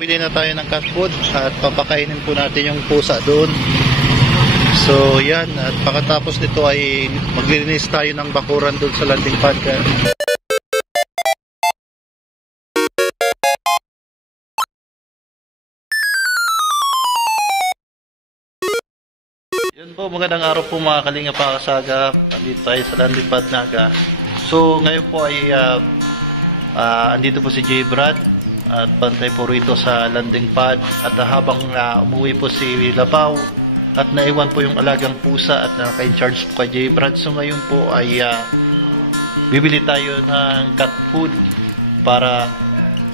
Bili na tayo ng cat food at papakainin po natin yung pusa doon. So yan, at pagkatapos nito ay maglilinis tayo ng bakuran doon sa landing pad. Yan po, magandang araw po mga Kalinga Pakasaga. Nandito tayo sa landing pad Naga. So ngayon po ay andito po si J. Brad at bantay po rito sa landing pad at habang umuwi po si Labaw at naiwan po yung alagang pusa at kay charge po kay J. Brad. So ngayon po ay bibili tayo ng cat food para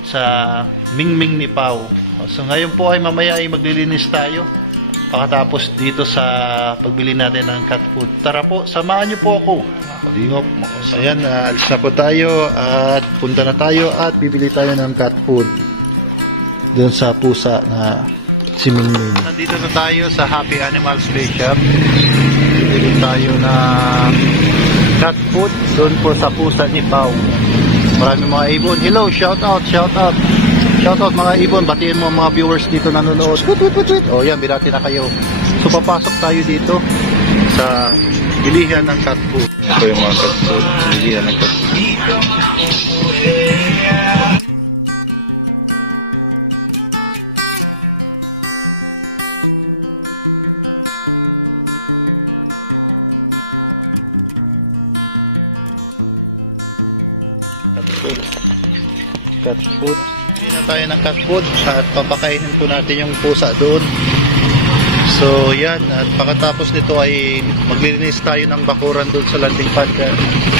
sa Mingming ni Pao. So ngayon po ay mamaya ay maglilinis tayo pagkatapos dito sa pagbili natin ng cat food. Tara po, samahan niyo po ako. So yan, alis na po tayo at punta na tayo at bibili tayo ng cat food doon sa pusa na si Mingming. Nandito na tayo sa Happy Animals Play Shop. Bibili tayo ng cat food doon po sa pusa ni Pao. Maraming mga ibon. Hello, shout out, shout out. Shout out mga ibon, batiin mo mga viewers dito nanonood. Wait. Oh yan, binati na kayo. So papasok tayo dito sa bilihan ng cat food. Ito yung mga cat food. Bilihan ng cat food. Cat food. Tayo ng cat food at papakainin po natin yung pusa doon. So yan, pagkatapos nito ay maglilinis tayo ng bakuran doon sa landing pad.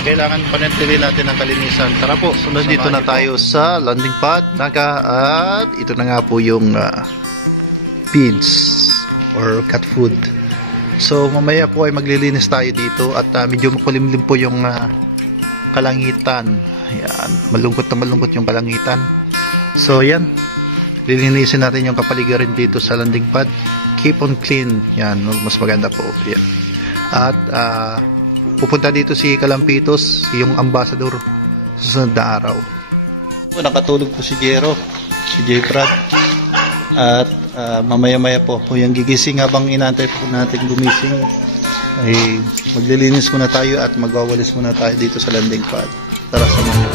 Kailangan panatili natin ang kalinisan para po. So nandito na tayo sa landing pad Naga at ito na nga po yung feeds or cat food. So mamaya po ay maglilinis tayo dito at medyo makulimlim po yung kalangitan. Yan, malungkot na malungkot yung kalangitan. So yan, lilinisin natin yung kapaligiran dito sa landing pad. Keep on clean. Yan, mas maganda po. Yan. At pupunta dito si Kalampitos, yung ambassador susunod na araw. Nakatulog po si Jero, si J. Brad. At mamaya-maya po yung gigising habang inantay po natin gumising. Maglilinis muna tayo at magwawalis muna tayo dito sa landing pad. Tara sa mga.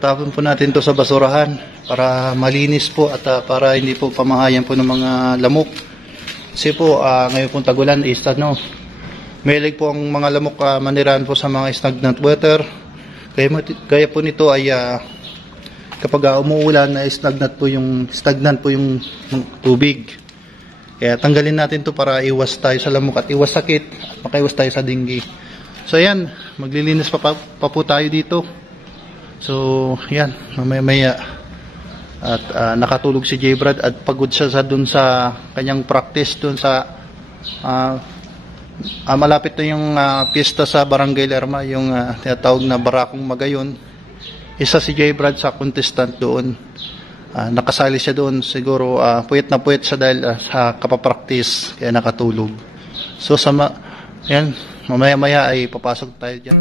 Tapon po natin to sa basurahan para malinis po at para hindi po pamahayan po ng mga lamok. Kasi po ngayon pong tagulan is mahilig po ang mga lamok manirahan po sa mga stagnant water. Kaya po nito ay kapag umuulan na stagnant po yung tubig. Kaya tanggalin natin to para iwas tayo sa lamok at iwas sakit at makaiwas tayo sa dengue. So ayan, maglilinis pa po tayo dito. So, yan, mamaya at nakatulog si J. Brad at pagod siya dun sa kanyang practice dun sa malapit na yung pista sa Barangay Lerma, yung tinatawag na Barakong Magayon. Isa si J. Brad sa contestant doon. Nakasali siya doon, siguro puyat na puyat siya dahil sa kapapractice, kaya nakatulog. So, yan, mamaya ay papasok tayo dyan.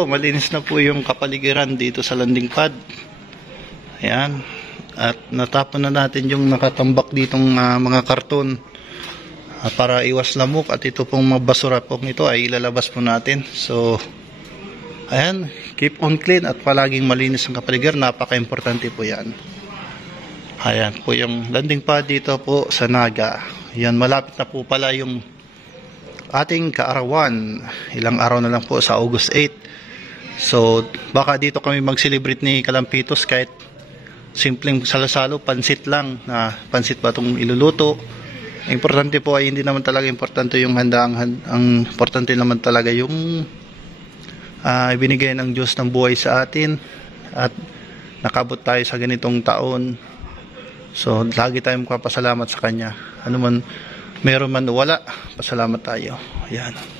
po, malinis na po yung kapaligiran dito sa landing pad. Ayan. At natapon na natin yung nakatambak ditong mga karton para iwas lamok. At ito pong mga basura po nito ay ilalabas po natin. So, ayan, keep on clean at palaging malinis ang kapaligiran. Napaka-importante po yan. Ayan po yung landing pad dito po sa Naga. Yan, malapit na po pala yung ating kaarawan. Ilang araw na lang po sa August 8. So, baka dito kami mag-celebrate ni Kalampitos kahit simpleng salasalo, pansit lang. Pansit ba itong iluluto? Importante po ay hindi naman talaga importante yung handa. Ang importante naman talaga yung ibinigay ng Diyos ng buhay sa atin at nakabot tayo sa ganitong taon. So, lagi tayong magpapasalamat sa Kanya. Ano man, meron man o wala, pasalamat tayo. Yan.